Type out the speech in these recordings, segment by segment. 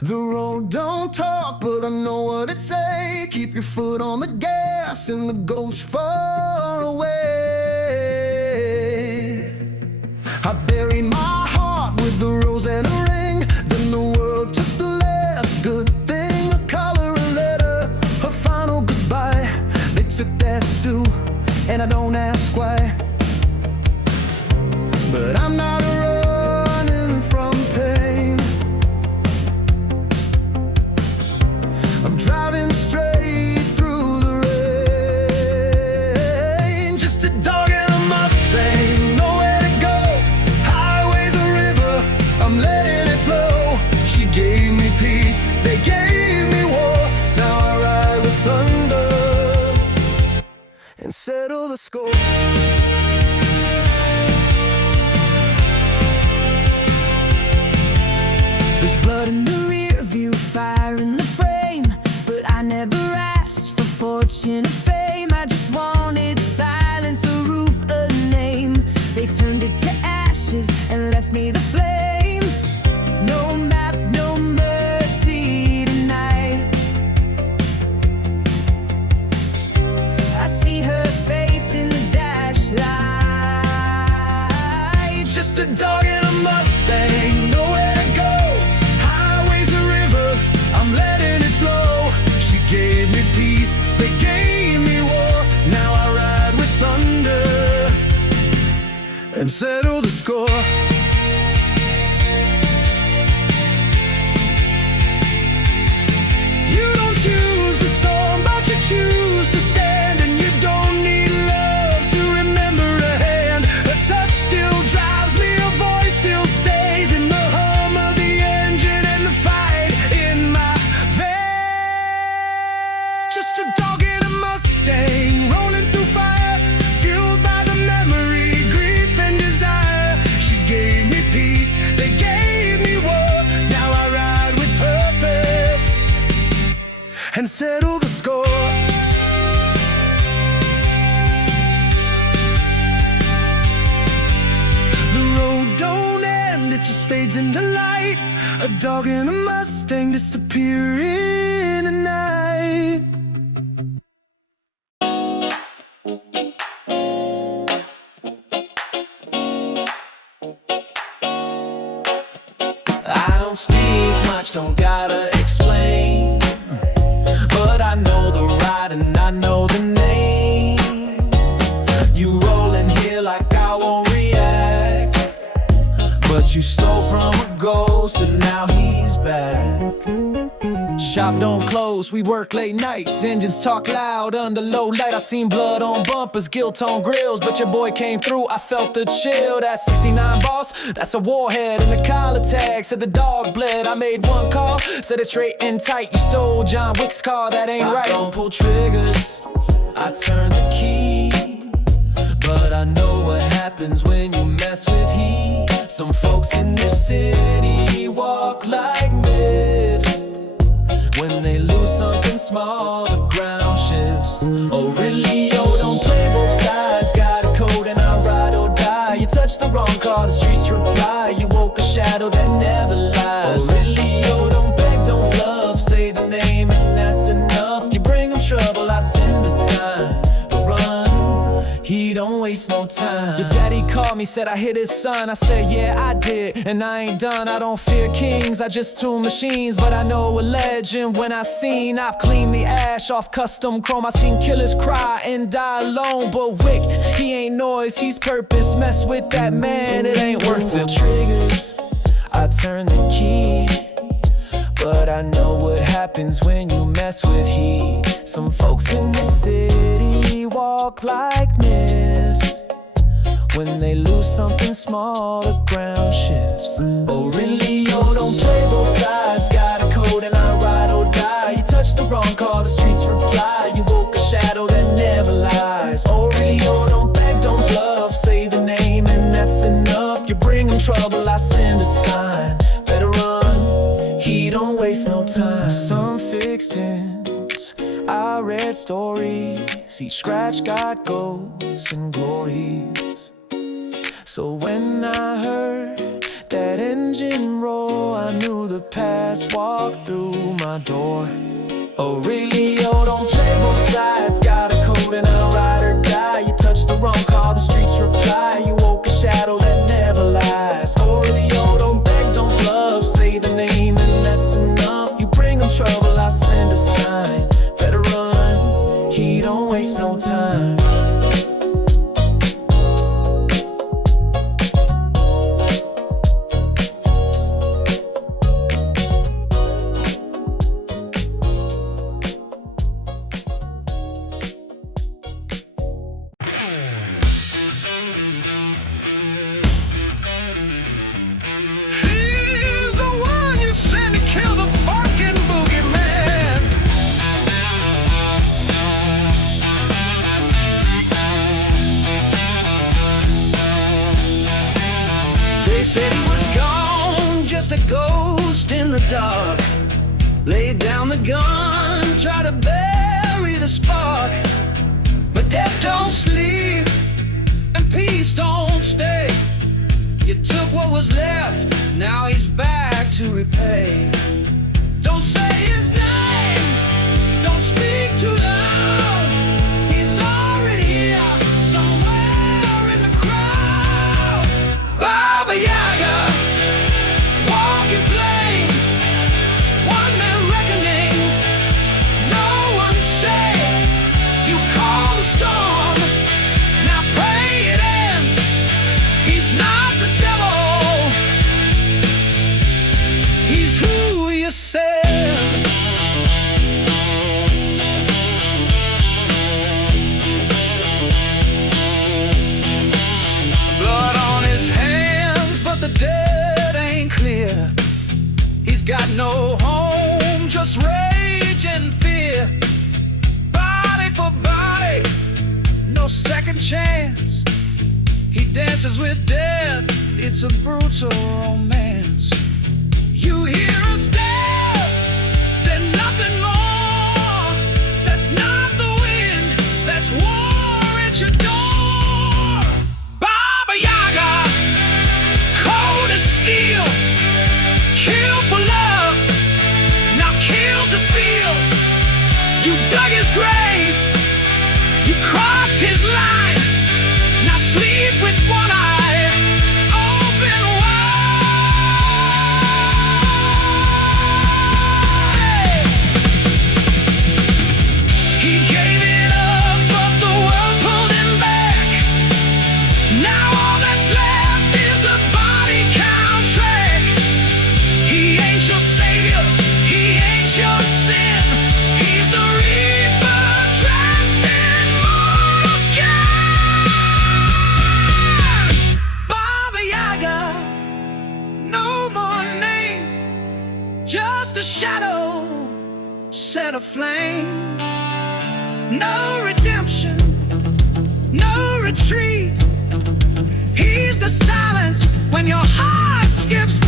The road don't talk, but I know what it say. Keep your foot on the gas and the ghost far away. I buried my heart with the rose and a ring. Then the world took the last good thing, a color, a letter, a final goodbye. They took that too, and I don't ask why. But I'm not running from pain. I'm driving straight through the rain. Just a dog and a Mustang, nowhere to go. Highway's a river, I'm letting it flow. She gave me peace, they gave me war. Now I ride with thunder and settle the score. There's blood in the rear view, fire in the frame. But I never asked for fortune or fame. I just wanted silence, a roof, a name. They turned it to ashes and left me the flame. No map, no mercy tonight. I see her face in the dash light. Just a dog and a Mustang, nowhere to go. Highway's a river, I'm letting it flow. She gave me peace, they gave me war. Now I ride with thunder and settle the score. You don't choose the storm, but you choose to stand. And you don't need love to remember a hand. A touch still drives me, a voice still stays in the hum of the engine and the fight in my veins. Just a dog and a Mustang, rolling through fire, fueled by the memory, grief and desire. She gave me peace, they gave me war. Now I ride with purpose and settle the score. The road don't end, it just fades into light. A dog and a Mustang disappear in a night. I don't speak much, don't gotta explain. But I know the ride and I know the name. You rollin' here like I won't react. But you stole from a ghost and now he's back. Shop don't close, we work late nights. Engines talk loud under low light. I seen blood on bumpers, guilt on grills. But your boy came through, I felt the chill. That 69 boss, that's a warhead. And the collar tag said the dog bled. I made one call, said it straight and tight. You stole John Wick's car, that ain't right. I don't pull triggers, I turn the key. But I know what happens when you mess with heat. Some folks in this city walk like myths. When they lose something small, the ground shifts. Oh really, oh don't play both sides. Got a code and I ride or die. You touched the wrong car, the streets reply. You woke a shadow that never lies. Oh really, oh don't beg, don't bluff. Say the name and that's enough. You bring them trouble, I send a sign. Run, he don't waste no time. Your daddy called me, said I hit his son. I said yeah I did, and I ain't done. I don't fear kings, I just tune machines. But I know a legend when I seen. I've cleaned the ash off custom chrome. I seen killers cry and die alone. But Wick, he ain't noise, he's purpose. Mess with that man, it ain't worth it. Triggers, I turn the key. But I know what happens when you mess with heat. Some folks in this city walk like myths. When they lose something small, the ground shifts. Oh really, oh don't play both sides. Got a code and I ride or die. You touched the wrong car, the streets reply. You woke a shadow that never lies. Oh really, oh don't beg, don't bluff. Say the name and that's enough. You bring them trouble, I send a sign. Better run, he don't waste no time. Some fixed ends, I read stories. Each scratch got ghosts and glories. So when I heard that engine roar, I knew the past walked through my door. Aurelio, don't play both sides, got a code and I'll ride or die. You touch the wrong call, the streets reply. You woke a shadow that never lies. Aurelio, don't beg, don't bluff, say the name and that's enough. You bring them trouble, I send a sign. Better run, he don't waste no time. They said he was gone, just a ghost in the dark. Laid down the gun, tried to bury the spark. But death don't sleep, and peace don't stay. You took what was left, now he's back to repay. Don't say his name, don't speak too loud. He's already here, somewhere in the crowd. Baba Yaga, walking flame, one man reckoning. No one safe, you call the storm, now pray it ends. He's not the devil, he's who you said. Blood on his hands, but the dead ain't clear. He's got no home, just rage and fear. Body for body, no second chance. He dances with death, it's a brutal romance. You hear a step, then nothing more. That's not the wind, that's war at your door. Baba Yaga, cold as steel, kill for love, now kill to feel. You dug his grave, you crossed his line, now sleep with one eye open wide. He gave it up, but the world pulled him back. Now all that's left is a body count track. He ain't your savior, he ain't your sin. He's the reaper dressed in mortal skin. Baba Yaga, no more name, just a shadow set aflame. No redemption, no retreat. He's the silence when your heart skips beat.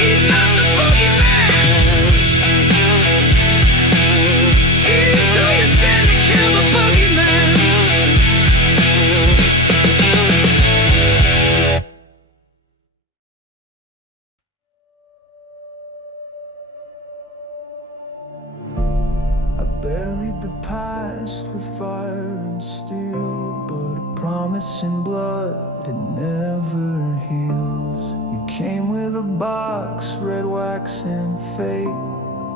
He's not the boogeyman, he's who you send to kill the boogeyman. I buried the past with fire and steel, but a promise in blood, it never heals. You came with a box, red wax and fate.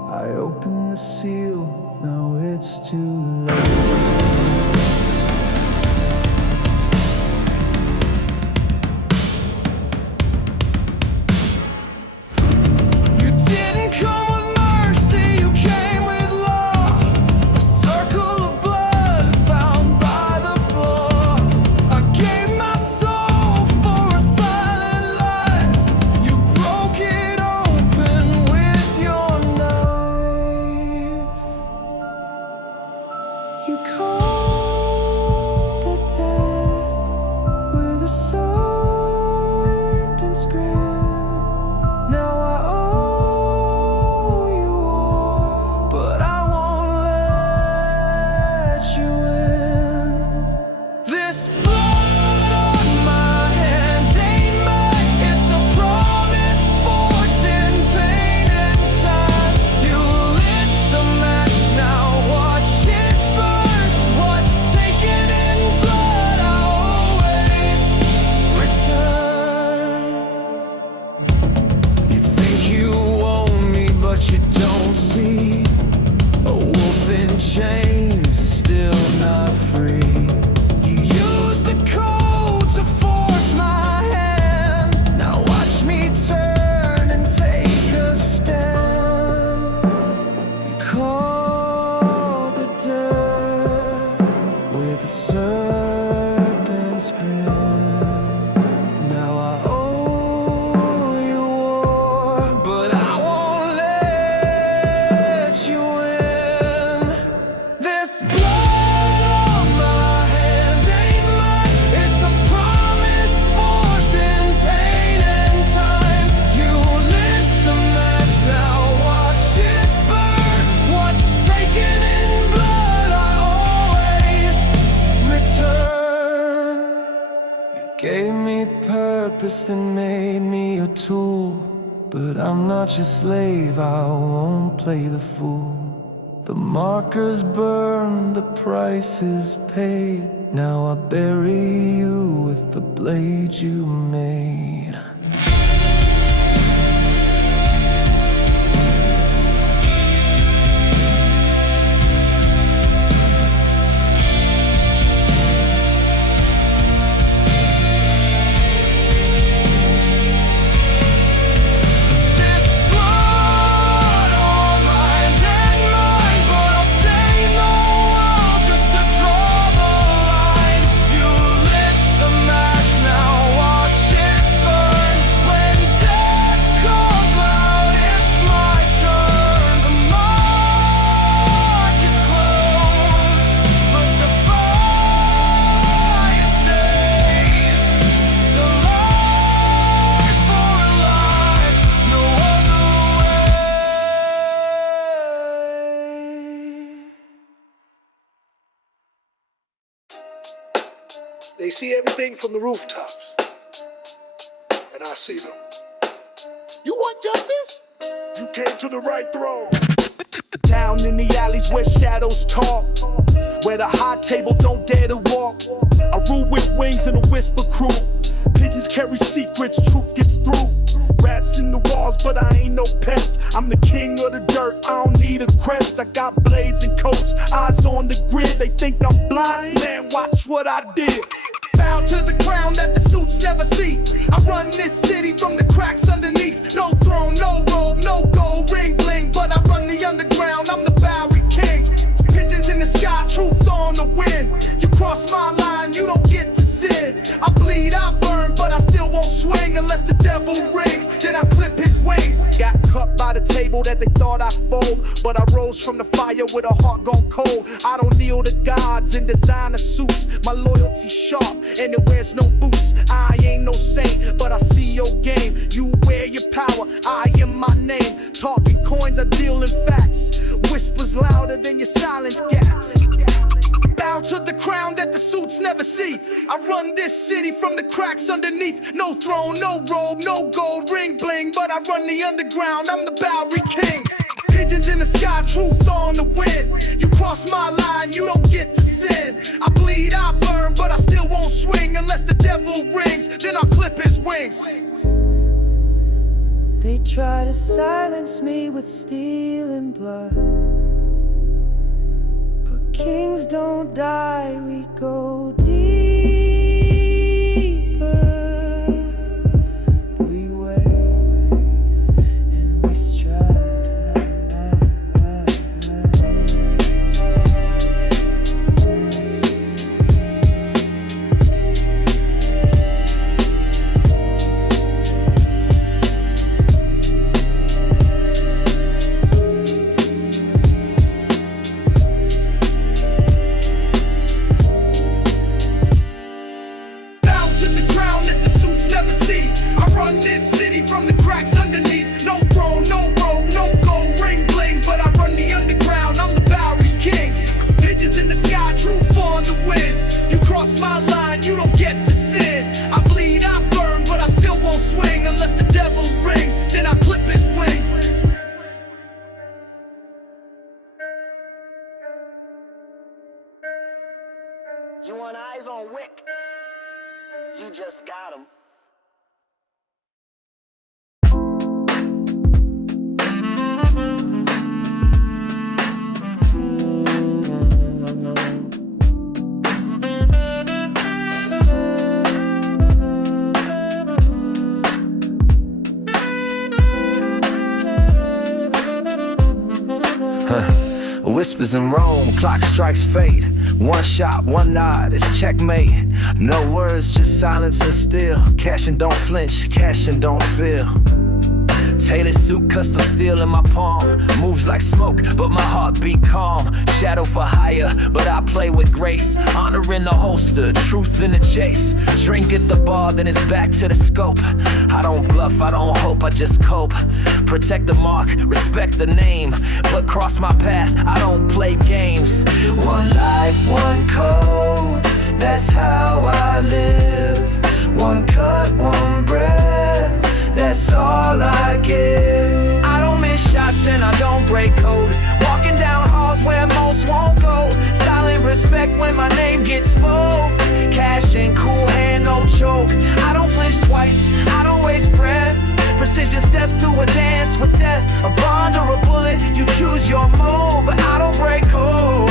I opened the seal, now it's too late. You didn't come with mercy, you came with law. A circle of blood bound by the floor. I gave my soul for a silent life. You broke it open with your knife. You called purpose that made me a tool. But I'm not your slave, I won't play the fool. The markers burn, the price is paid. Now I bury you with the blade you made. They see everything from the rooftops, and I see them. You want justice? You came to the right throne. Down in the alleys where shadows talk, where the high table don't dare to walk. I rule with wings and a whisper crew. Pigeons carry secrets, truth gets through. Rats in the walls, but I ain't no pest. I'm the king of the dirt, I don't need a crest. I got blades and coats, eyes on the grid. They think I'm blind, man, watch what I did. Bow to the crown that the suits never see. I run this city from the cracks underneath. No throne, no robe, no gold ring bling, but I run the underground, I'm the Bowery King. Pigeons in the sky, truth on the wind. You cross my line, you don't get to sin. I bleed, I burn, but I still won't swing unless the devil rings, then I clip his wings. Got cut by the table that they thought I'd fold, but I rose from the fire with a heart gone cold. I don't kneel to gods in designer suits. My loyalty sharp and it wears no boots. I ain't no saint, but I see your game. You wear your power, I am my name. Talking coins, I deal in facts. Whispers louder than your silence gaps. Bow to the crown that the suits never see. I run this city from the cracks underneath. No throne, no robe, no gold ring bling, but I run the underground, I'm the Bowery King. Pigeons in the sky, truth on the wind. You cross my line, you don't get to sin. I bleed, I burn, but I still won't swing unless the devil rings, then I'll clip his wings. They try to silence me with steel and blood, but kings don't die, we go deeper. We wait and we strive. You want eyes on Wick? You just got him. Whispers in Rome, clock strikes fate. One shot, one nod, it's checkmate. No words, just silence and still. Cash and don't flinch, cash and don't feel. Tailored suit, custom steel in my palm. Moves like smoke, but my heart beat calm. Shadow for hire, but I play with grace. Honor in the holster, truth in the chase. Drink at the bar, then it's back to the scope. I don't bluff, I don't hope, I just cope. Protect the mark, respect the name, but cross my path, I don't play games. One life, one code, that's how I live. One cut, one breath, that's all I give. I don't miss shots and I don't break code. Walking down halls where most won't go. Silent respect when my name gets spoke. Cash and cool hand, no choke. I don't flinch twice, I don't waste breath. Precision steps through a dance with death. A bond or a bullet, you choose your mode. But I don't break code.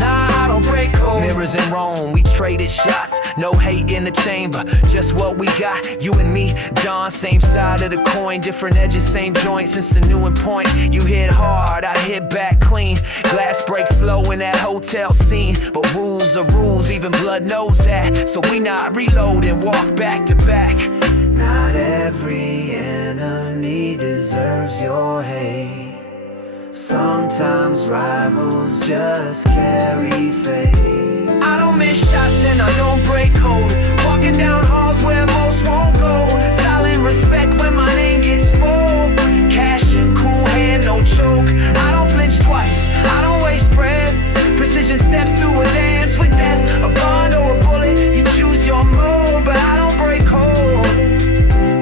Nah, I don't break code. Mirrors in Rome, we traded shots. No hate in the chamber, just what we got. You and me, John, same side of the coin. Different edges, same joints, it's a new point. You hit hard, I hit back clean. Glass breaks slow in that hotel scene. But rules are rules, even blood knows that. So we not reload and walk back to back. Not every enemy deserves your hate. Sometimes rivals just carry fate. I don't miss shots and I don't break code. Walking down halls where most won't go. Silent respect when my name gets spoke. Cash and cool hand, no choke. I don't flinch twice, I don't waste breath. Precision steps through a dance with death. A bond or a bullet, you choose your mode. But I don't break code.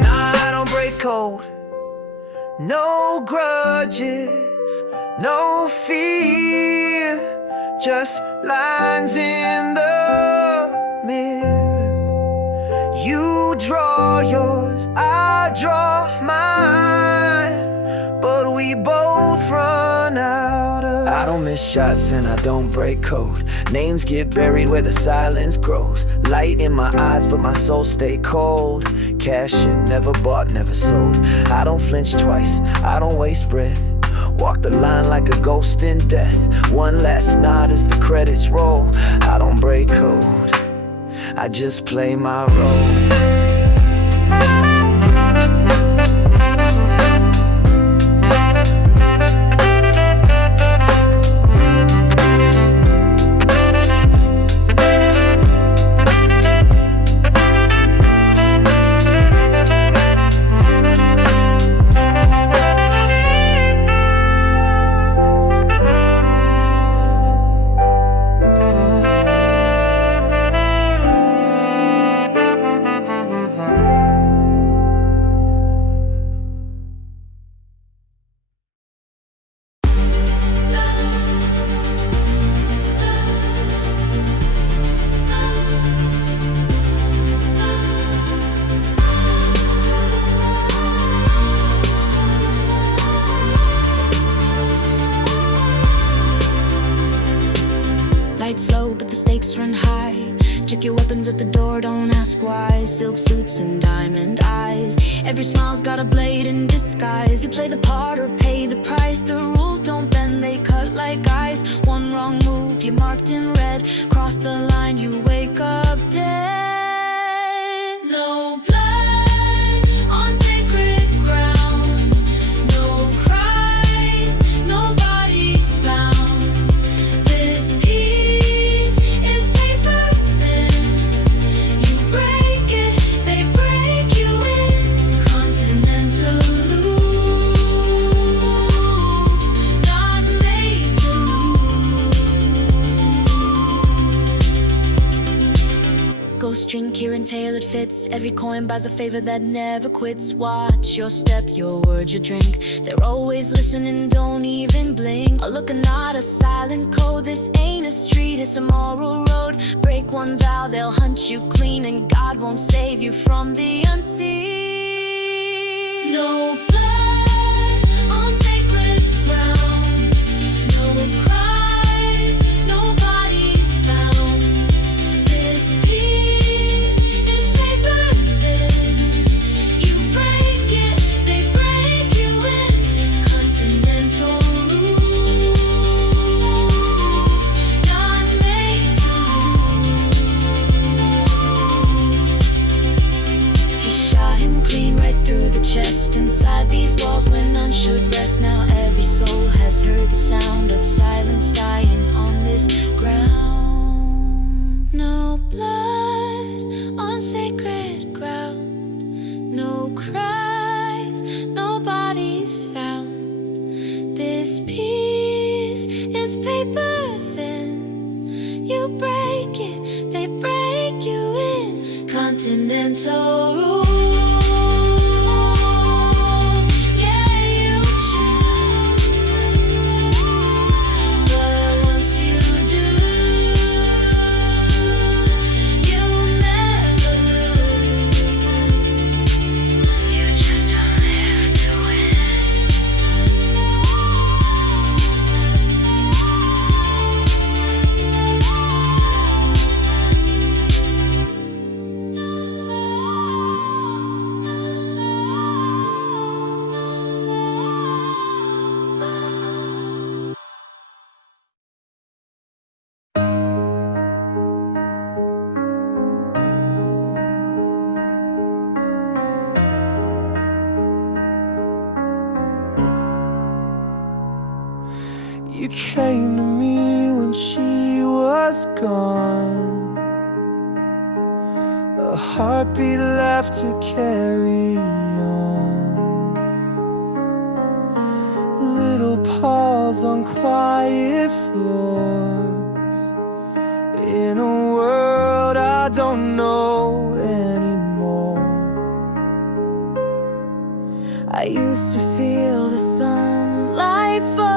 Nah, I don't break code. No grudges, no fear, just lines in the mirror. You draw yours, I draw mine, but we both run out of. I don't miss shots and I don't break code. Names get buried where the silence grows. Light in my eyes but my soul stay cold. Cash in, never bought, never sold. I don't flinch twice, I don't waste breath. Walk the line like a ghost in death. One last nod as the credits roll. I don't break code, I just play my role. Slow, but the stakes run high. Check your weapons at the door, don't ask why. Silk suits and diamond eyes. Every smile's got a blade in disguise. You play the part or pay the price. The rules don't bend, they cut like ice. One wrong move, you're marked in red. Cross the line, you wake up dead. No blood on sacred ground. No cries, no bodies found. This peace is paper thin. You break it, they break you in. Continental lose, not made to lose. Ghost drink here and tail, it fits. Every coin buys a favor that never quits. Watch your step, your words, your drink. They're always listening, don't even blink. A look and nod, a silent code. This ain't a street, it's a moral road. Break one vow, they'll hunt you clean. And God won't save you from the unseen. No blood on sacred ground. No cries, no bodies found. This peace is paper thin. You break it, they break you in. Continental rules, not made to lose. He shot him clean right through the chest. Inside these walls where none should rest. Now every soul has heard the sound of silence dying on this ground. No blood on sacred ground. No cries, no bodies found. This piece is paper thin. You break it, they break you in. Continental rules. You came to me when she was gone, a heartbeat left to carry on. Little paws on quiet floors, in a world I don't know anymore. I used to feel the sunlight fall.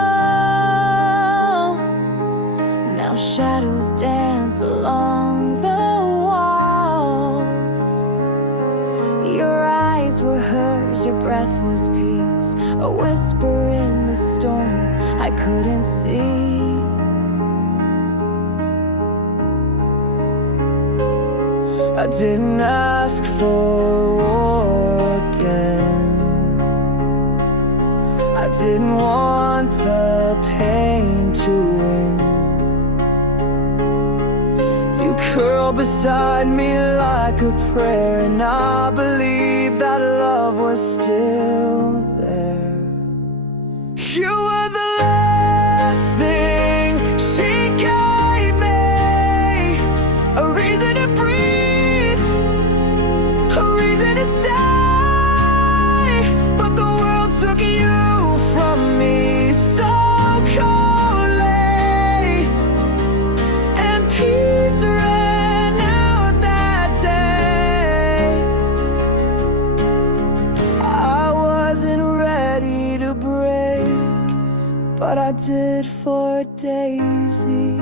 Now shadows dance along the walls. Your eyes were hers, your breath was peace, a whisper in the storm I couldn't see. I didn't ask for war again. I didn't want the pain to win. You curled beside me like a prayer, and I believed that love was still there. You were the last thing she gave me, a reason to breathe, a reason to stay. But the world took you from me so coldly, and peace ran out that day. I wasn't ready to break, but I did for Daisy.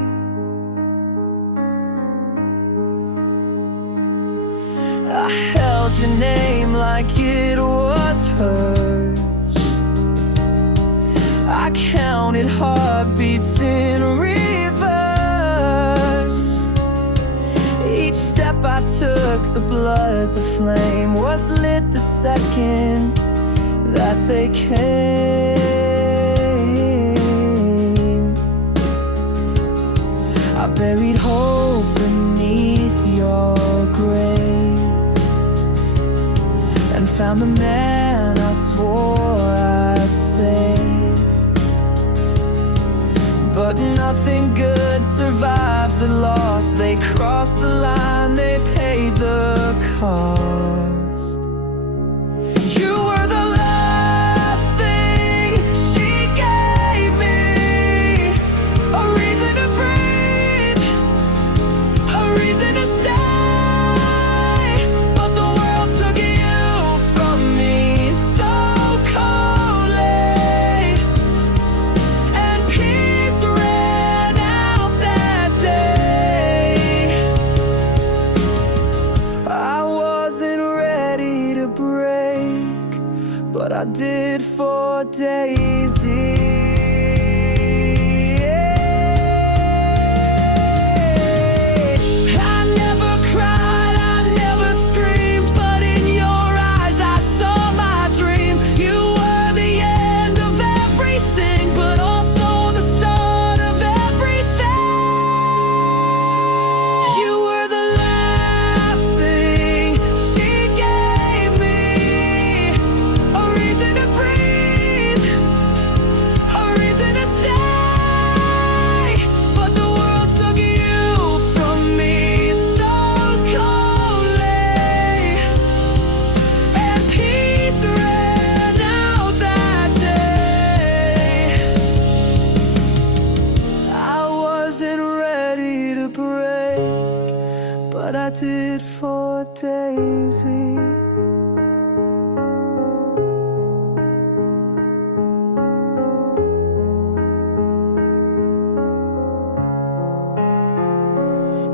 I held your name like it was hers. I counted heartbeats in reverse. Each step I took, the blood, the flame was lit the second that they came. I buried hope beneath your grave and found the man I swore I'd save. But nothing good survives the loss. They crossed the line, they paid the cost. You were the last thing she gave me, a reason to breathe, a reason to stay. But the world took you from me so coldly, and peace ran out that day. I wasn't ready to break, but I did for Daisy. I never cried, I never screamed, but in your eyes I saw my dream. You were the end of everything, but also the start of everything. You were the last thing she gave me, a reason to breathe, a reason to stay. But the world took you from me so coldly, and peace ran out that day. I wasn't ready to break, but I did for Daisy.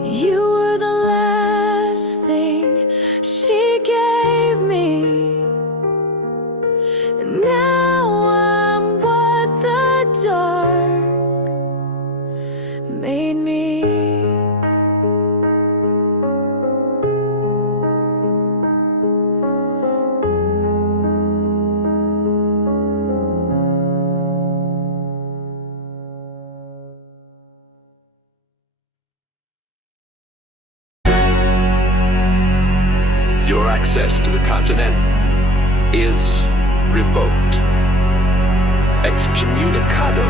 You were the last thing she gave me, and now I'm what the dark made me. Your access to the Continental is revoked. Excommunicado.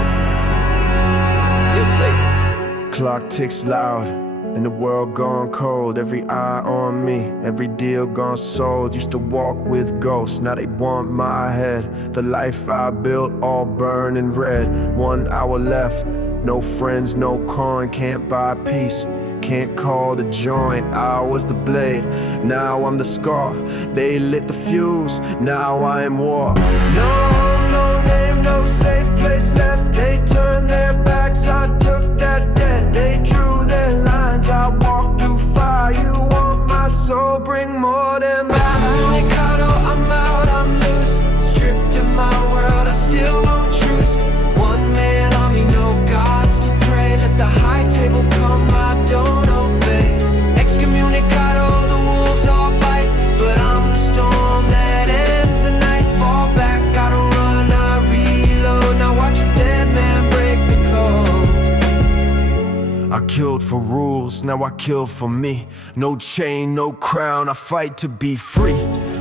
clock ticks loud, and the world gone cold. Every eye on me, every deal gone sold. Used to walk with ghosts, now they want my head. The life I built, all burning red. 1 hour left, no friends, no coin. Can't buy peace, can't call the joint. I was the blade, now I'm the scar. They lit the fuse, now I am war. No home, no name, no safe place left. They turned their backs, I took that debt. They drew their lines, I walked through fire. You want my soul, bring more than mine. I'm out, I'm loose. Stripped of my world, I still won't truce. One man army, no gods to pray. Let the high table come, I don't obey. Excommunicado, the wolves all bite, but I'm the storm that ends the night. Fall back, gotta run, I reload. Now watch a dead man break the code. I killed for rules, now I kill for me. No chain, no crown, I fight to be free.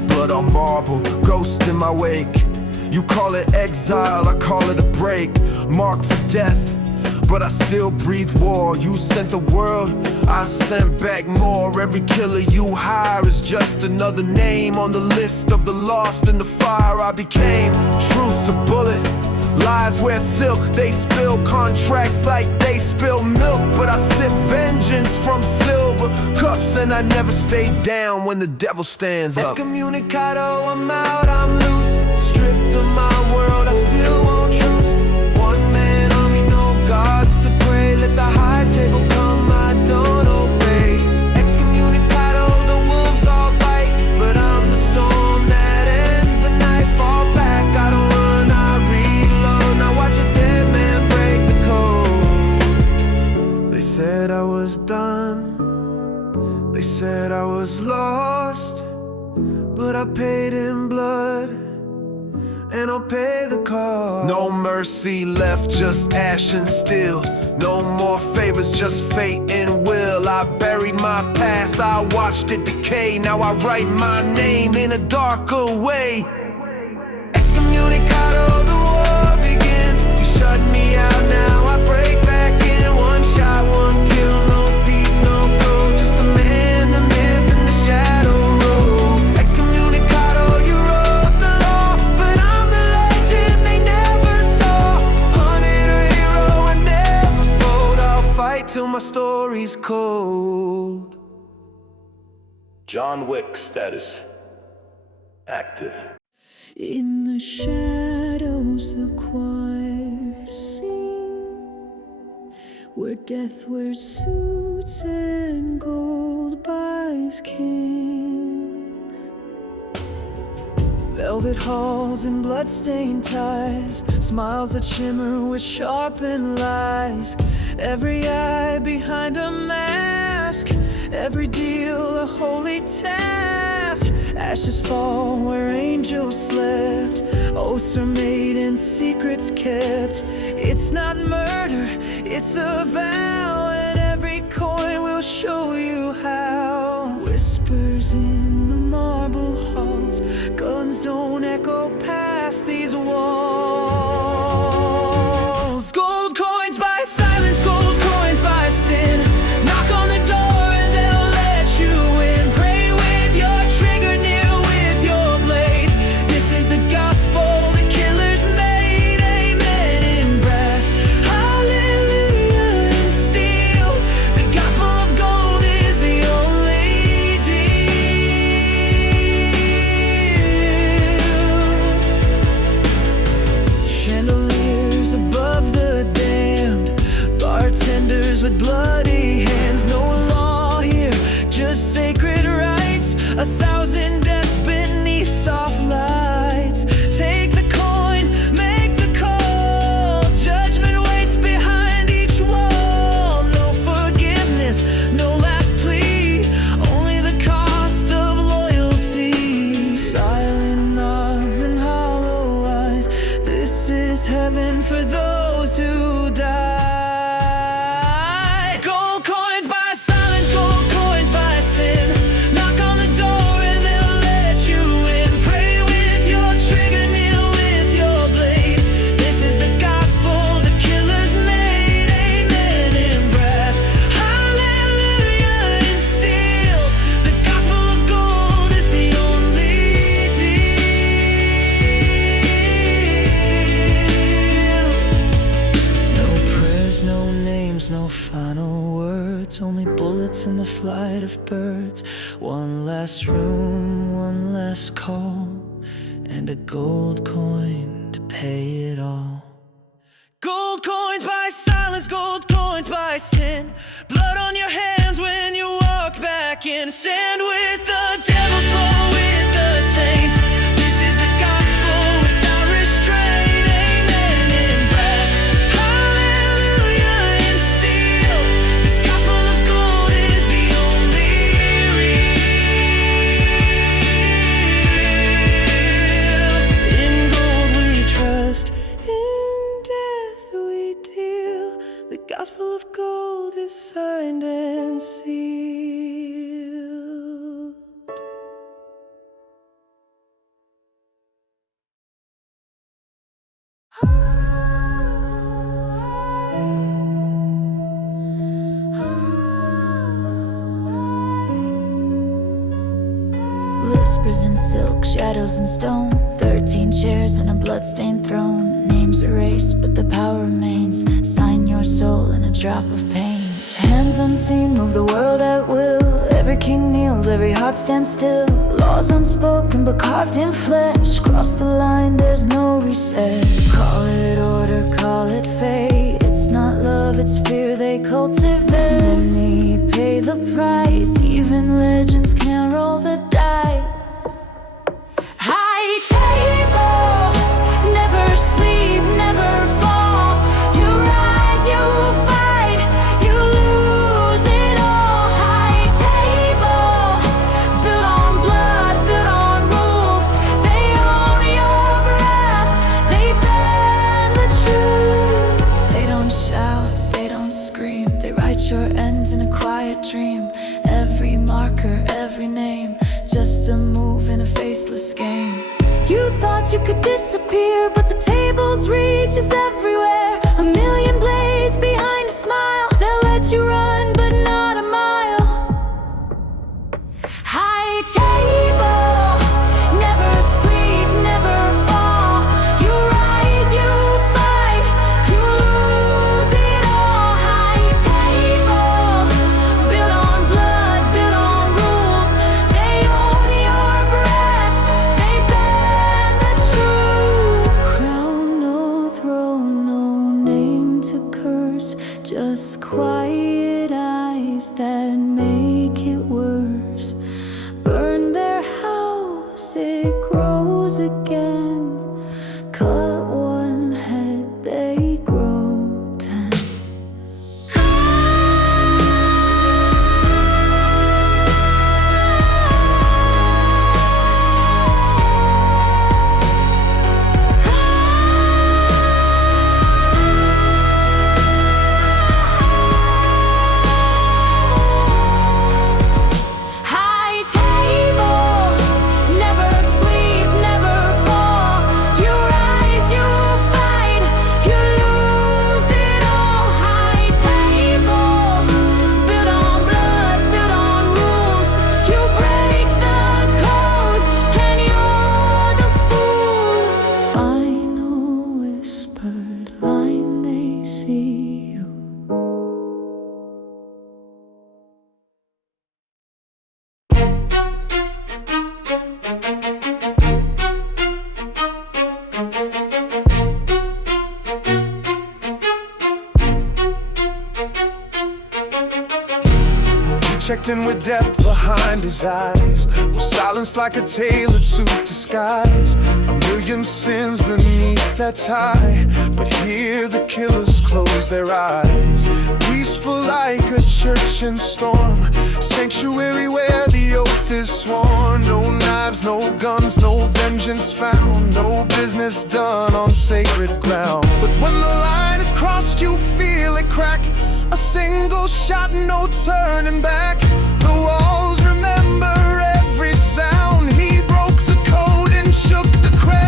Blood on marble, ghost in my wake. You call it exile, I call it a break. Marked for death, but I still breathe war. You sent the world, I sent back more. Every killer you hire is just another name on the list of the lost in the fire I became. Truce a bullet, lies wear silk. They spill contracts like they spill milk, but I sip vengeance from silver cups, and I never stay down when the devil stands up. Excommunicado, I'm out, I'm loose. Stripped of my world, I still won't truce. One man army, no gods to pray. Let the high table come, I don't obey. Excommunicado, the wolves all bite, but I'm the storm that ends the night. Fall back, I don't run, I reload. Now watch a dead man break the code. They said I was done, they said I was lost, but I paid in blood, and I'll pay the cost. No mercy left, just ash and steel. No more favors, just fate and will. I buried my past, I watched it decay. Now I write my name in a darker way. Excommunicado, the war begins. You shut me out, now I break back in. One shot, one kill, no peace, no growth. Just a man that lived in the shadow road. Excommunicado, you wrote the law, but I'm the legend they never saw. Hunted a hero, I never fold. I'll fight till my story's cold. John Wick status active. In the shadows, the choir sing, where death wears suits and gold buys kings. Velvet halls and bloodstained ties, smiles that shimmer with sharpened lies. Every eye behind a mask, every deal a holy task. Ashes fall where angels slept, oaths are made and secrets kept. It's not murder, it's a vow, and every coin will show you how. Whispers in the marble halls, guns don't echo past these walls. Gold coins buy silence, gold coins buy sin. Knock on the door and they'll let you in. Pray with your trigger, kneel with your blade. This is the gospel the killers made. Amen in brass, hallelujah in steel. The gospel of gold is the only deal. There's no final words, only bullets in the flight of birds. One last room, one last call, and a gold coin to pay it all. Gold coins by silence, gold coins by sin. Blood on your hands when you walk back in. Stand with the devil, fall with the saints. This is the gospel without restraint. Amen in brass, hallelujah in steel. This gospel of gold is the only real. In gold we trust, in death we deal. The gospel of gold is signed and sealed. Whispers in silk, shadows in stone, 13 chairs and a bloodstained throne. Names erased, but the power remains. Sign your soul in a drop of pain. Hands unseen move the world at will. Every king kneels, every heart stands still. Laws unspoken but carved in flesh. Cross the line, there's no reset. Call it order, call it fate. It's not love, it's fear they cultivate. Many pay the price, even legends can't roll the dice. High table, never sleep, never fall. You rise, you fight, you lose it all. High table, built on blood, built on rules. They own your breath, they bend the truth. They don't shout, they don't scream. They write your ends in a quiet dream. Every marker, every name, just a move in a faceless game. You thought you could disappear, but the tables reach is everywhere. A million blades behind a smile. They'll let you run, but not a mile. High table, never sleep, never fall. You rise, you fight, you lose it all. High table, built on blood, built on rules. They own your breath, they bend the truth. Crown, no throne, no name to curse. Just quiet eyes that make it worse. Burn their house, it grows again. Cut one head, they grow 10. High table, never sleep, never fall. You rise, you fight, you lose it all. High table, built on blood, built on rules. You break the code, and you're the fool. Final whispered line, they see you. Checked in with death behind his eyes, was silenced like a tailored suit disguise. A million sins beneath that tie, but here the killers close their eyes. Peaceful like a church in storm, sanctuary where the oath is sworn. No knives, no guns, no vengeance found, no business done on sacred ground. But when the line is crossed, you feel it crack. A single shot, no turning back. The walls remember every sound. He broke the code and shook the crown.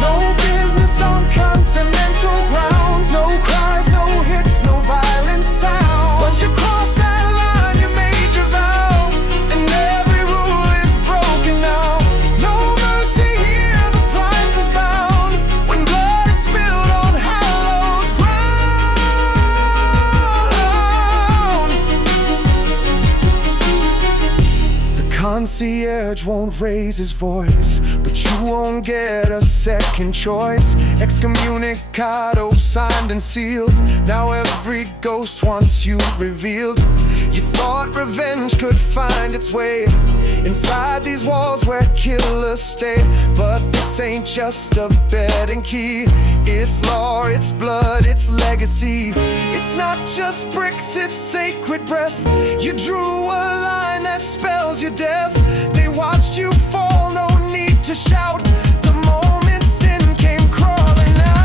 No business on Continental grounds. No cries, no hits, no violent sound. Once you cross that line, you made your vow, and every rule is broken now. No mercy here, the price is bound. When blood is spilled on high concierge won't raise his voice, but you won't get a second choice. Excommunicado signed and sealed. Now every ghost wants you revealed. You thought revenge could find its way inside these walls where killers stay, but this ain't just a bed and key. It's law, it's blood, it's legacy. It's not just bricks, it's sacred breath. You drew a line that spells your death. They watched you fall, no need to shout. The moment sin came crawling out.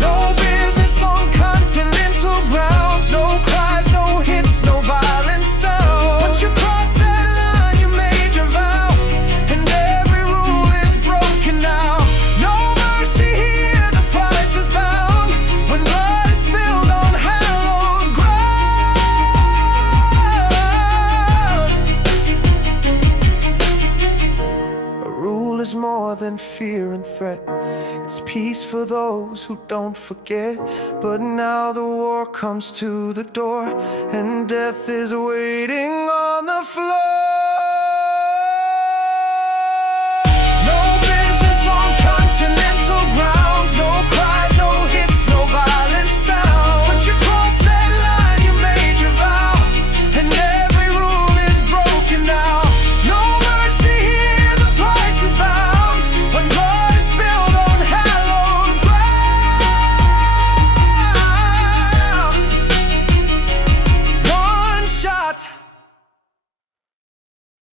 No business on Continental grounds. No cries, no hits, no violent sound. Once you crossed that line, you made your vow, and every rule is broken now. No mercy here, the price is bound. When blood is spilled on hallowed ground. A rule is more than fear and threat. It's peace for those who don't forget. But now the war comes to the door, and death is waiting on the floor. No business on Continental grounds. No cries, no hits, no violent sounds. But you crossed that line, you made your vow, and every rule is broken now. No mercy here, the price is bound. When blood is spilled on hallowed ground. One shot.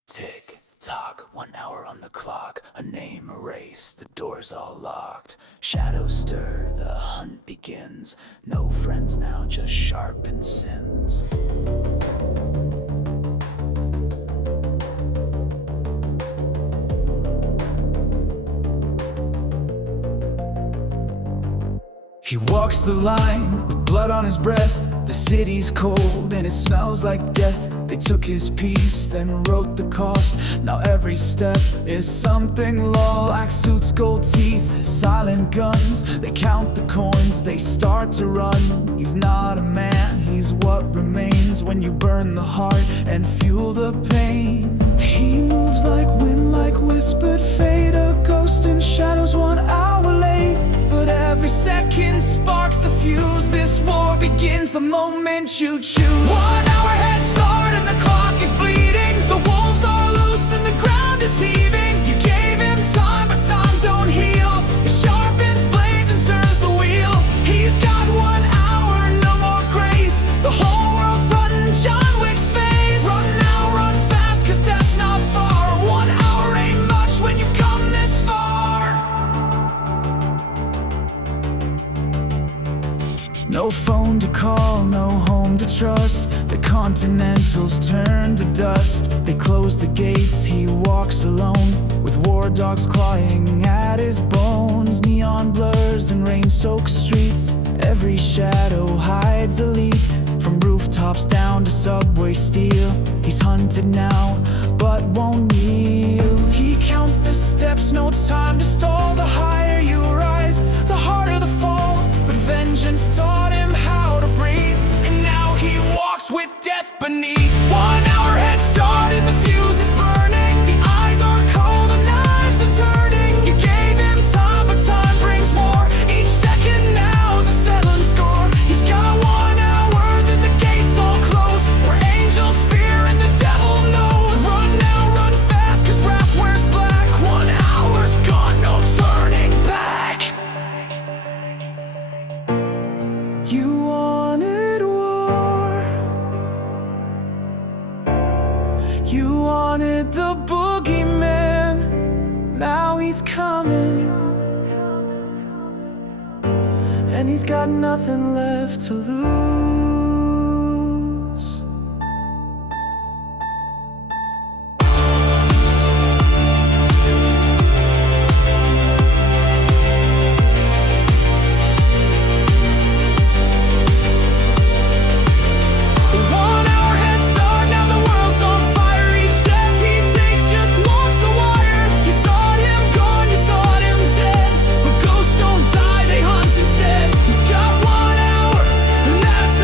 Tick tock, 1 hour on the clock. A name erased, the doors all locked. Shadows stir, the hunt begins. No friends now, just sharpened sins. He walks the line with blood on his breath. The city's cold and it smells like death. They took his piece, then wrote the cost. Now every step is something lost. Black suits, gold teeth, silent guns. They count the coins, they start to run. He's not a man, he's what remains when you burn the heart and fuel the pain. He moves like wind, like whispered fate. A ghost in shadows 1 hour late. But every second sparks the fuse. This war begins the moment you choose. 1 hour head start and the clock is bleeding. The wolves are loose and the ground is heaving. You gave him time, but time don't heal. He sharpens blades and turns the wheel. He's got 1 hour, no more grace. The whole world's hunting John Wick's face. Run now, run fast, cause death's not far. 1 hour ain't much when you've come this far. No phone to call, no home to trust. The Continentals turn to dust. They close the gates, he walks alone, with war dogs clawing at his bones. Neon blurs and rain-soaked streets. Every shadow hides a lead. From rooftops down to subway steel. He's hunted now, but won't kneel. He counts the steps, no time to stall. The higher you rise, the harder the fall. But vengeance taught him how to breathe, and now he walks with death beneath. 1 hour head start and the fuse is burning. The eyes are cold, the knives are turning. You gave him time, but time brings more. Each second now is a settling score. He's got 1 hour, then the gates all close, where angels fear and the devil knows. Run now, run fast, cause wrath wears black. 1 hour's gone, no turning back. You wanted war. You wanted the boogeyman. Now he's coming, and he's got nothing left to lose. That's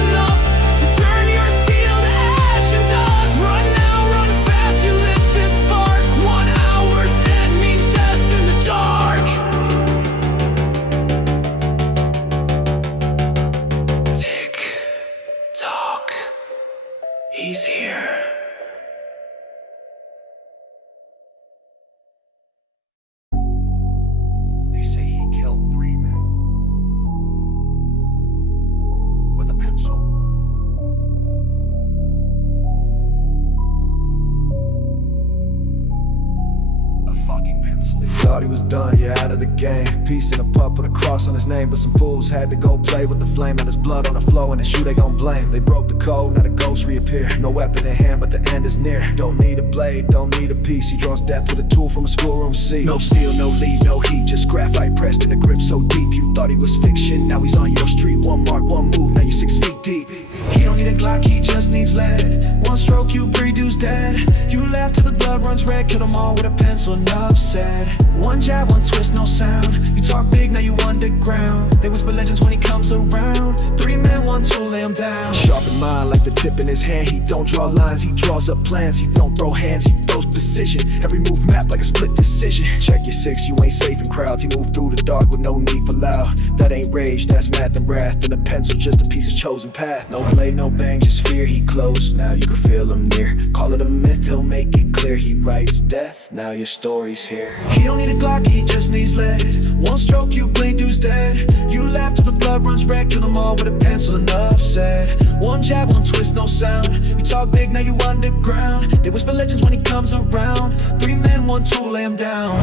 thought he was done, yeah, out of the game. Peace in a pup with a cross on his name, but some fools had to go play with the flame. Now there's blood on the floor and it's you they gon' blame. They broke the code, now the ghosts reappear. No weapon in hand, but the end is near. Don't need a blade, don't need a piece. He draws death with a tool from a schoolroom seat. No steel, no lead, no heat, just graphite pressed in a grip so deep. You thought he was fiction, now he's on your street. One mark, one move, now you're 6 feet deep. He don't need a Glock, he just needs lead. One stroke, you breathe, dude's dead. You laugh till the blood runs red, kill them all with a pencil, enough said. One jab, one twist, no sound. You talk big, now you underground. They whisper legends when he comes around. 3 men, 1 tool, lay him down. Sharp in mind, like the tip in his hand. He don't draw lines, he draws up plans. He don't throw hands, he throws precision. Every move mapped like a split decision. Check your 6, you ain't safe in crowds. He moved through the dark with no need for loud. That ain't rage, that's math and wrath. And a pencil, just a piece of chosen path. No blade, no bang, just fear. He close, now you can feel him near. Call it a myth, he'll make it clear. He writes death, now your story's here. He don't need a Glock, he just needs lead. One stroke, you bleed, dude's dead. You laugh till the blood runs red, kill them all with a pencil, enough said. One jab, one twist, no sound. You talk big, now you underground. They whisper legends when he comes around. 3 men, 1 tool, lay him down.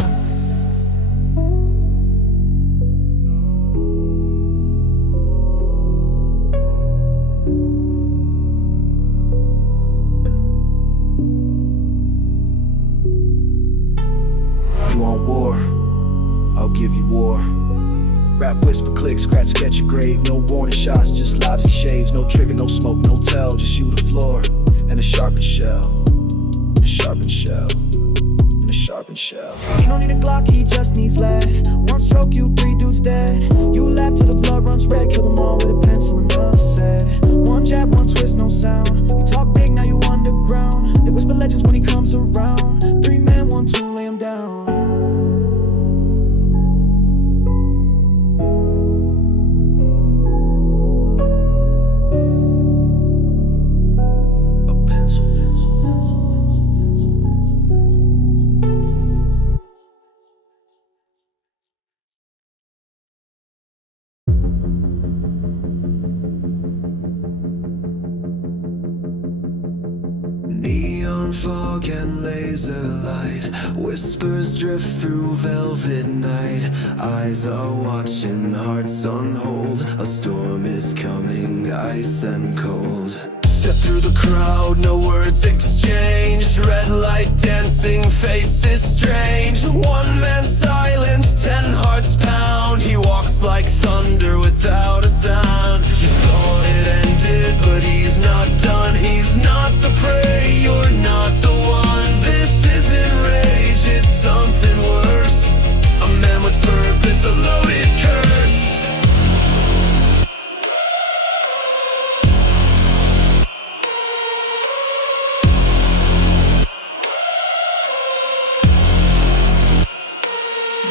You want war? I'll give you war. Rap whisper, click, scratch, sketch your grave. No warning shots, just lives he shaves. No trigger, no smoke, no tell, just you the floor. And a sharpened shell, and a sharpened shell, and a sharpened shell. He don't need a Glock, he just needs lead. One stroke, you 3 dudes dead. You laugh till the blood runs red, kill them all with a pencil, enough said. One jab, one twist, no sound. You talk big, now you underground. They whisper legends when he comes around. 3 men, 1 tool, lay him down. Neon fog and laser light, whispers drift through velvet night. Eyes are watching, hearts on hold. A storm is coming, ice and cold. Step through the crowd, no words exchanged. Red light dancing, faces strange. 1 man's silence, 10 hearts pound. He walks like thunder without a sound. You thought it ended, but he's not done. He's not the prey, you're not the one. This isn't rage, it's something worse. A man with purpose, a loaded curse.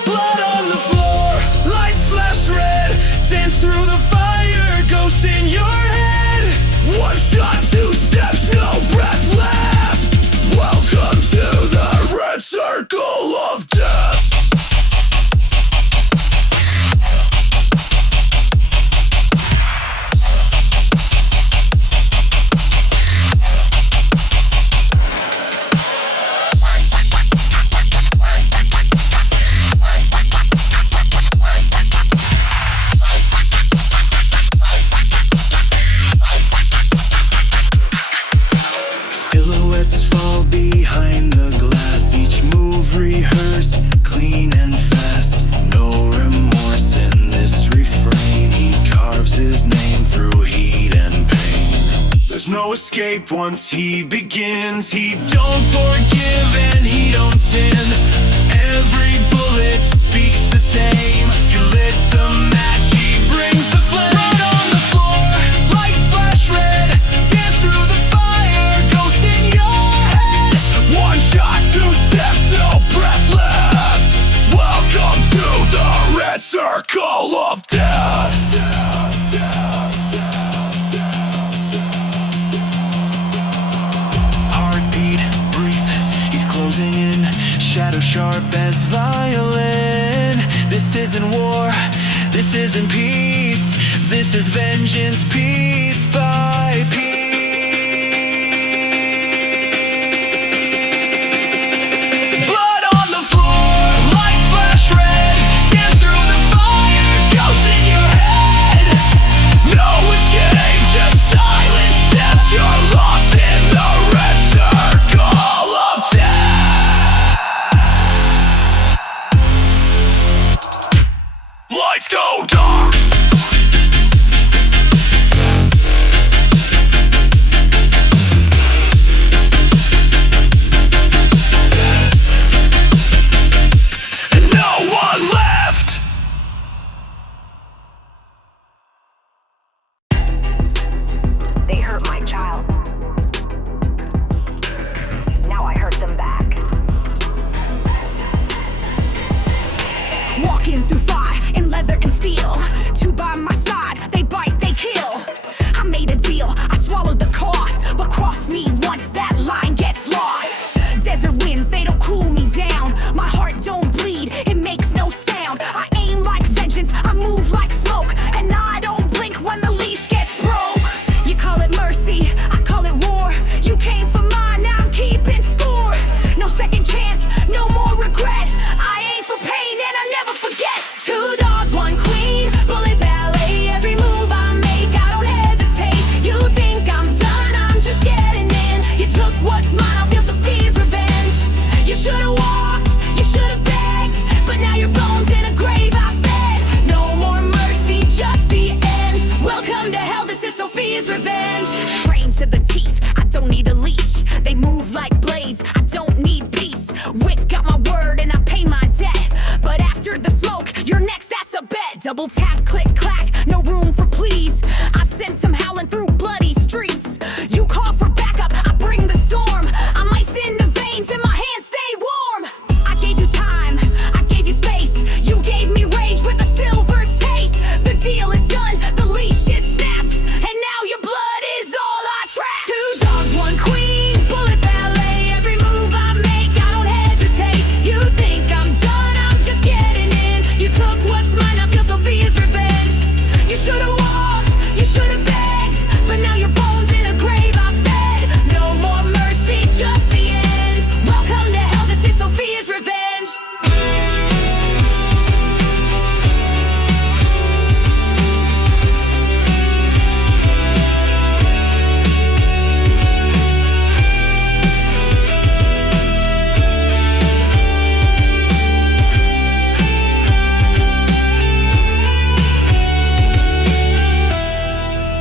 Blood on the floor, lights flash red. Dance through the fire, ghosts in your head. 1 shot, 2 steps, no breath left. Welcome to the red circle of death. Silhouettes fall behind the glass, each move rehearsed, clean and fast. No remorse in this refrain, he carves his name through heat and pain. There's no escape once he begins, he don't forgive and he don't sin. Every bullet speaks the same, you lit the match, he brings the flame. Blood on the floor, lights flash red. Dance through the fire, ghost in your head. 1 shot, 2 steps, no breath left. Welcome to the red circle of death. Heartbeat, breathe, he's closing in. Shadow sharp as violin. This isn't war, this isn't peace. This is vengeance, piece by piece. Blood on the floor, lights flash. lights go dark. And no one left. They hurt my child. Now I hurt them back. Walking through fire in leather and steel. Two by my side, they bite, they kill. I made a deal, I swallowed the cost. But cross me once, that line gets lost. Desert winds, they don't cool me down. My heart don't bleed, it makes no sound. I aim like vengeance, I move like smoke. And I don't blink when the leash gets broke. You call it mercy, I call it war. You came for mine, now I'm keeping score. No second chance, no more regret. I aim for pain and I never forget. Two dogs, one queen, bullet ballet. Every move I make, I don't hesitate. You think I'm done, I'm just getting in. You took what's mine, I'll feel Sophia's revenge. You should've walked, you should've begged. But now your bones in a grave I fed. No more mercy, just the end. Welcome to hell, this is Sophia's revenge. Trained to the teeth, I don't need a leash. They move like blades, I don't need peace. Wick got my word and I pay my debt. But after the smoke, you're next, that's a bet. Double tap, click, clack, no room for please. I sent him howling through bloody streets. You call for backup, I bring the storm. I'm ice in the veins and my hands stay warm. I gave you time, I gave you space. You gave me rage with a silver taste. The deal is done, the leash is snapped. And now your blood is all I track. Two dogs, one queen, bullet ballet. Every move I make, I don't hesitate. You think I'm done, I'm just getting in. You took what's mine, I feel Sophia's revenge. You should've walked, you should've begged. But now your bones in a grave I fed. No more mercy, just the end. Welcome to hell, this is Sophia's revenge.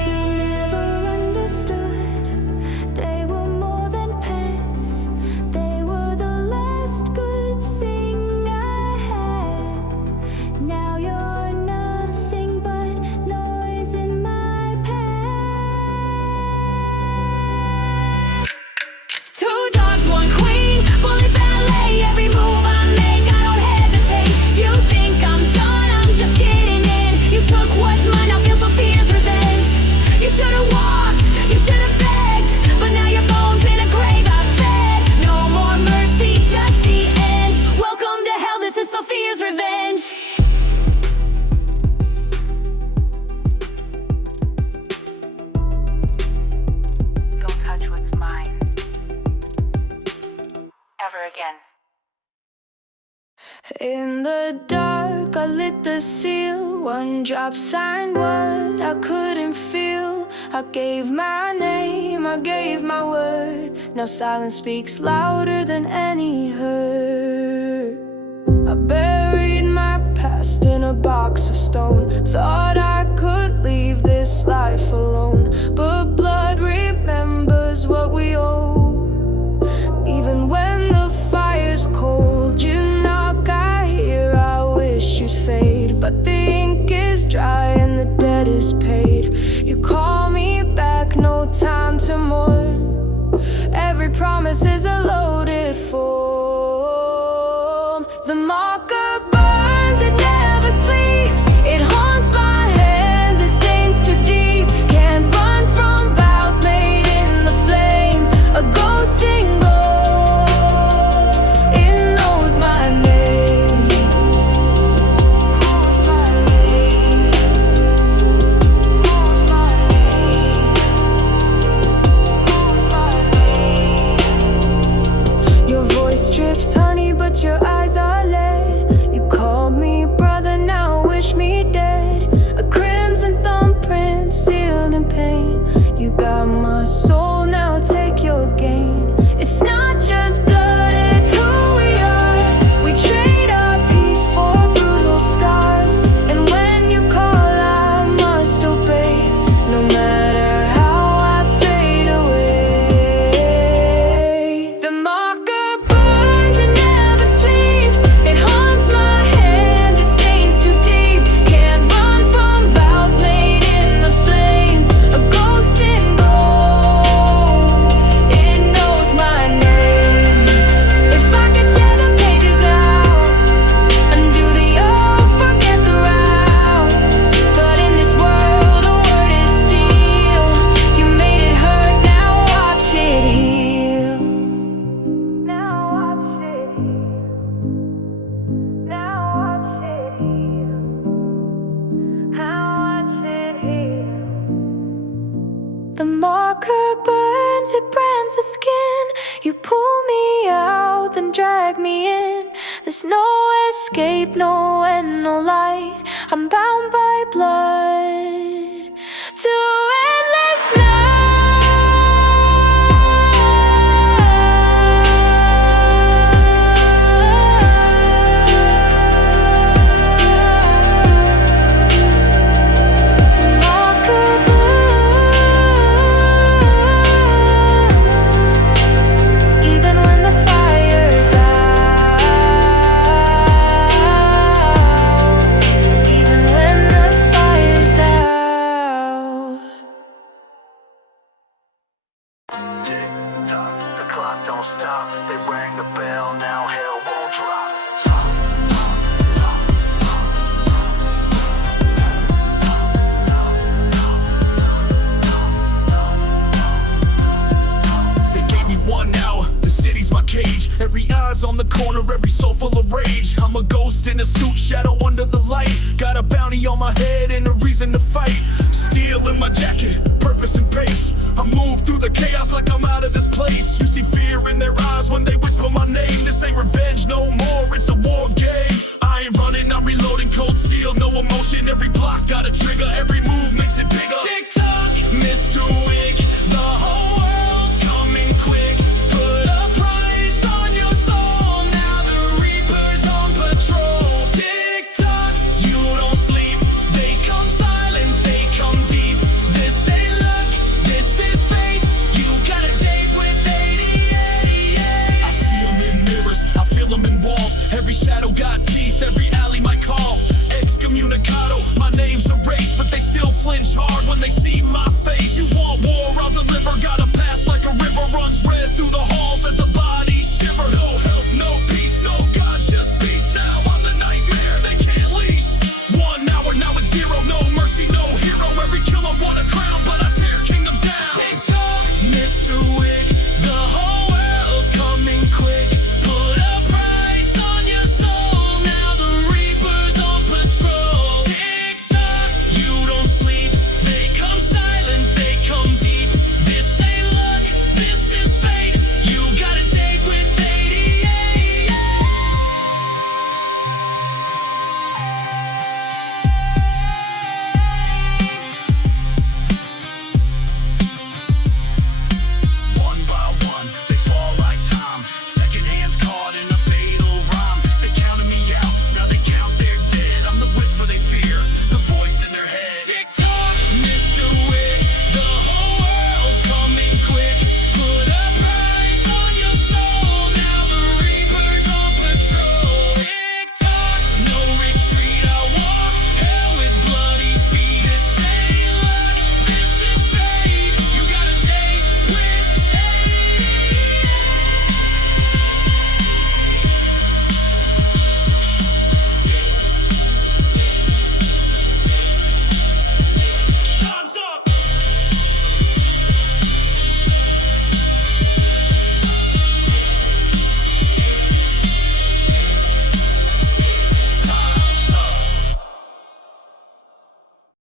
You never understood. They were more than pets. They were the last good thing I had. Now you're nothing but noise in my past. Two dogs, one queen, bullet ballet. Every move I make, I don't hesitate. You think I'm done, I'm just getting in. You took what's mine, I feel Sophia's revenge. You should've walked, you should've begged. But now your bones in a grave I fed. No more mercy, just the end. Welcome to hell, this is Sophia's revenge. Don't touch what's mine. Ever again. In the dark, I lit the seal. One drop signed what I couldn't feel. I gave my name, I gave my word. Now silence speaks louder than any hurt. I buried my past in a box of stone. Thought I could leave this life alone. But blood remembers what we owe. Even when the fire's cold, you knock, I hear, I wish you'd fade. But the ink is dry and the debt is paid. You call me back, no time to mourn. Every promise is a loaded form. The marker burns, it never sleeps. It haunts my hands, it stains too deep. Can't run from vows made in the flame. A ghosting glow, it knows my name. Your voice pointed brands of skin. You pull me out, then drag me in. There's no escape, no end, no light. I'm bound by blood to endless night. Don't stop, they rang the bell, now hell won't drop. They gave me 1 hour, the city's my cage. Every eye's on the corner, every soul full of rage. I'm a ghost in a suit, shadow under the light. Got a bounty on my head and a reason to fight. Steel in my jacket, purpose and pace. I move through the chaos like I'm out of this place. You see fear in their eyes when they whisper my name. This ain't revenge no more, it's a war game. I ain't running, I'm reloading, cold steel, no emotion. Every block got a trigger, every move makes it bigger. Tick-tock, Mr. Wick, the whole world's coming quick. Put a price on your soul, now the Reaper's on patrol. Tick-tock, you don't sleep, they come silent, they come deep. This ain't luck, this is fate, you got a date with 8088. I see them in mirrors, I feel them in walls. Every shadow got teeth, every alley might call. Excommunicado, my name's erased, but they still flinch hard when they see my face. You want war, I'll deliver, got a past like a river runs red through the halls as the bodies shiver. No help, no peace, no God, just beast. Now I'm the nightmare they can't leash. 1 hour, now it's 0, no mercy, no hero. Every killer want a crown, but I tear kingdoms down. Tick-tock, Mr. Wick, the whole world's coming quick. Put a price on your soul, now the Reaper's on patrol. Tick-tock, you don't sleep, they come silent, they come deep. This ain't luck, this is fate, you got a date with 88. One by one, they fall like time. Second hands caught in a fatal rhyme. They counted me out, now they count they're dead. I'm the whisper they fear, the voice in their head. Tick-tock, Mr. Wick, the whole world's coming quick. Put a price on your soul, now the Reaper's on patrol. Tick-tock, no retreat, I walk hell with bloody feet. This ain't luck, this is fate, you got a date with 88. Time's up!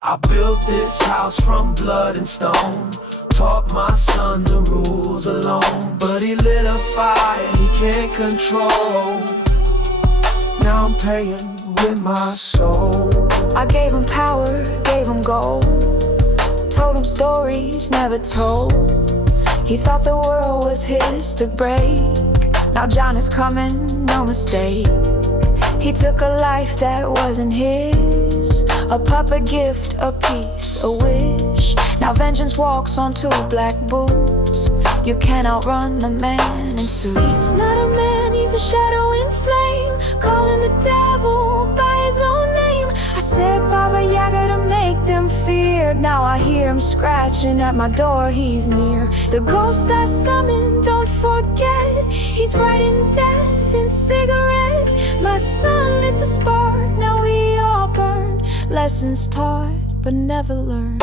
I built this house from blood and stone. Taught my son the rules alone. But he lit a fire he can't control. Now I'm paying with my soul. I gave him power, gave him gold. Told him stories never told. He thought the world was his to break. Now John is coming, no mistake. He took a life that wasn't his. A puppet gift, a piece, a wish. Now vengeance walks on 2 black boots. You can't outrun the man in suits. He's not a man, he's a shadow in flame, calling the devil by his own name. I said Baba Yaga to make them fear. Now I hear him scratching at my door, he's near. The ghost I summoned, don't forget, he's writing death in cigarettes. My son lit the spark, now we all burn. Lessons taught, but never learned.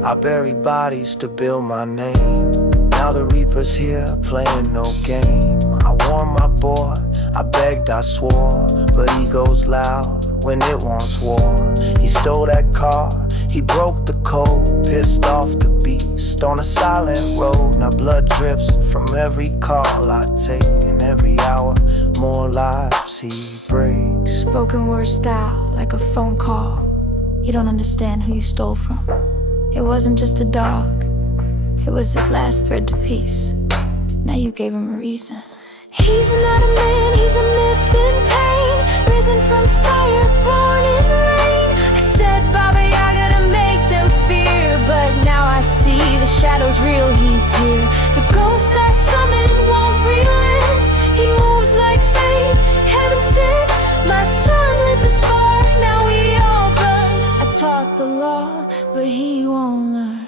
I bury bodies to build my name. Now the Reaper's here, playing no game. I warned my boy, I begged, I swore, but he goes loud when it wants war. He stole that car, He broke the code, pissed off the beast on a silent road. Now blood drips from every call I take, and every hour more lives he breaks. Spoken word style, like a phone call. You don't understand who you stole from. It wasn't just a dog, it was his last thread to peace. Now you gave him a reason. He's not a man, he's a myth in pain, risen from fire, born in rain. I said Baba Yaga to make them fear, but now I see the shadow's real, he's here. The ghost I summoned won't relent. He moves like fate, heaven sent. My son lit the spark, now we all burn. I taught the law, but he won't learn.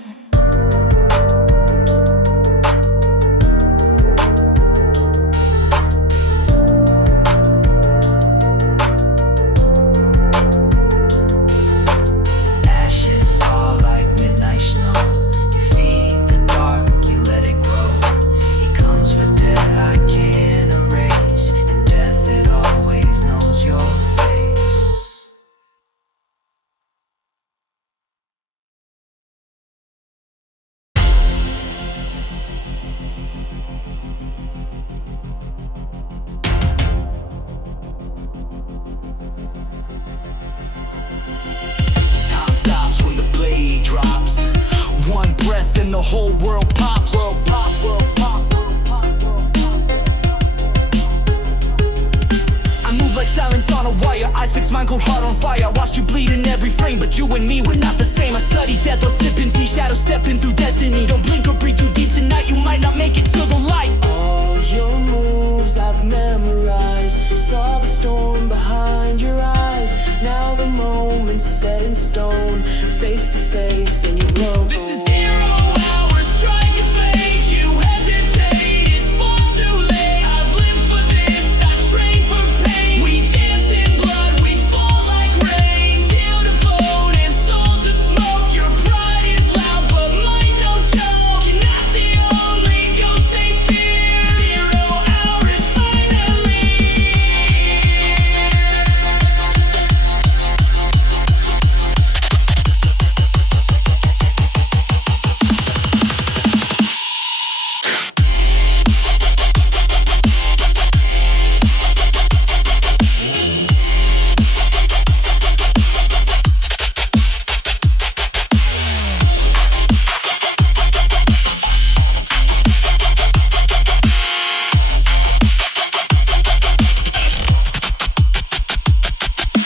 Time stops when the blade drops. One breath and the whole world pops. I move like silence on a wire. Eyes fixed, mind cold, heart on fire. I watched you bleed in every frame, but you and me were not the same. I studied death while sipping tea, shadows stepping through destiny. Don't blink or breathe too deep tonight, you might not make it to the light. All your moves I've memorized. Saw the storm behind your eyes. Now the moment's set in stone. Face to face and you broke. This is 0 hours, strike and fade. You hesitate, it's far too late. I've lived for this, I trained for pain. We dance in blood, we fall like rain. Steel to bone and soul to smoke. Your pride is loud, but mine don't choke. You're not the only ghost they fear. 0 hours, finally.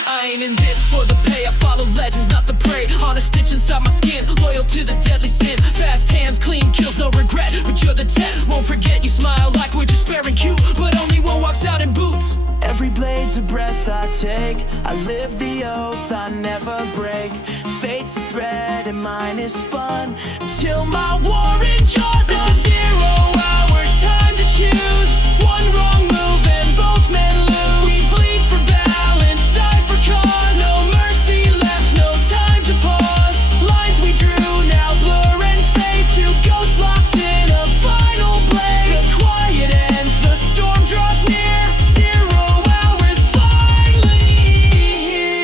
I ain't in this for the pay. I follow legends, not the prey. On a stitch inside my skin, loyal to the deadly sin. Fast hands, clean kills, no regret. But you're the test, won't forget. You smile like we're just sparing cute, but only one walks out in boots. Every blade's a breath I take. I live the oath I never break. Fate's a thread and mine is spun till my war endures. This is 0 hour, time to choose. One wrong move and both men lose. We bleed for balance, die for cause. No mercy left, no time to pause. Lines we drew now blur and fade to ghosts locked in a final blade. The quiet ends, the storm draws near. 0 hours finally here.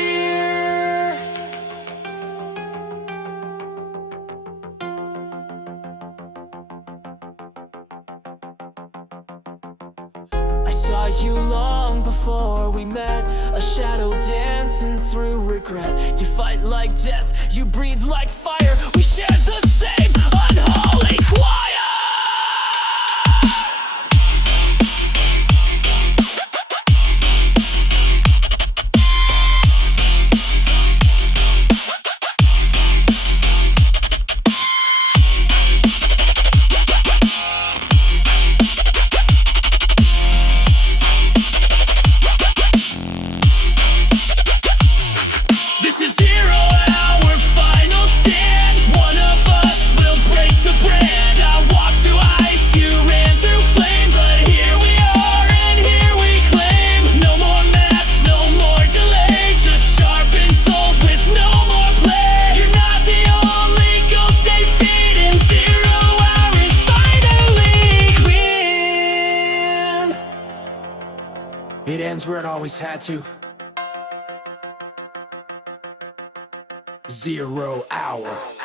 I saw you long before we met, a shadow dancing through regret. You fight like death, you breathe like fire. We shared the same unholy choir. This is 0 hour final stand. One of us will break the brand. I walked through ice, you ran through flame, but here we are and here we claim. No more masks, no more delay, just sharpened souls with no more play. You're not the only ghost they feed, and 0 hours finally win. It ends where it always had to. 0 hour.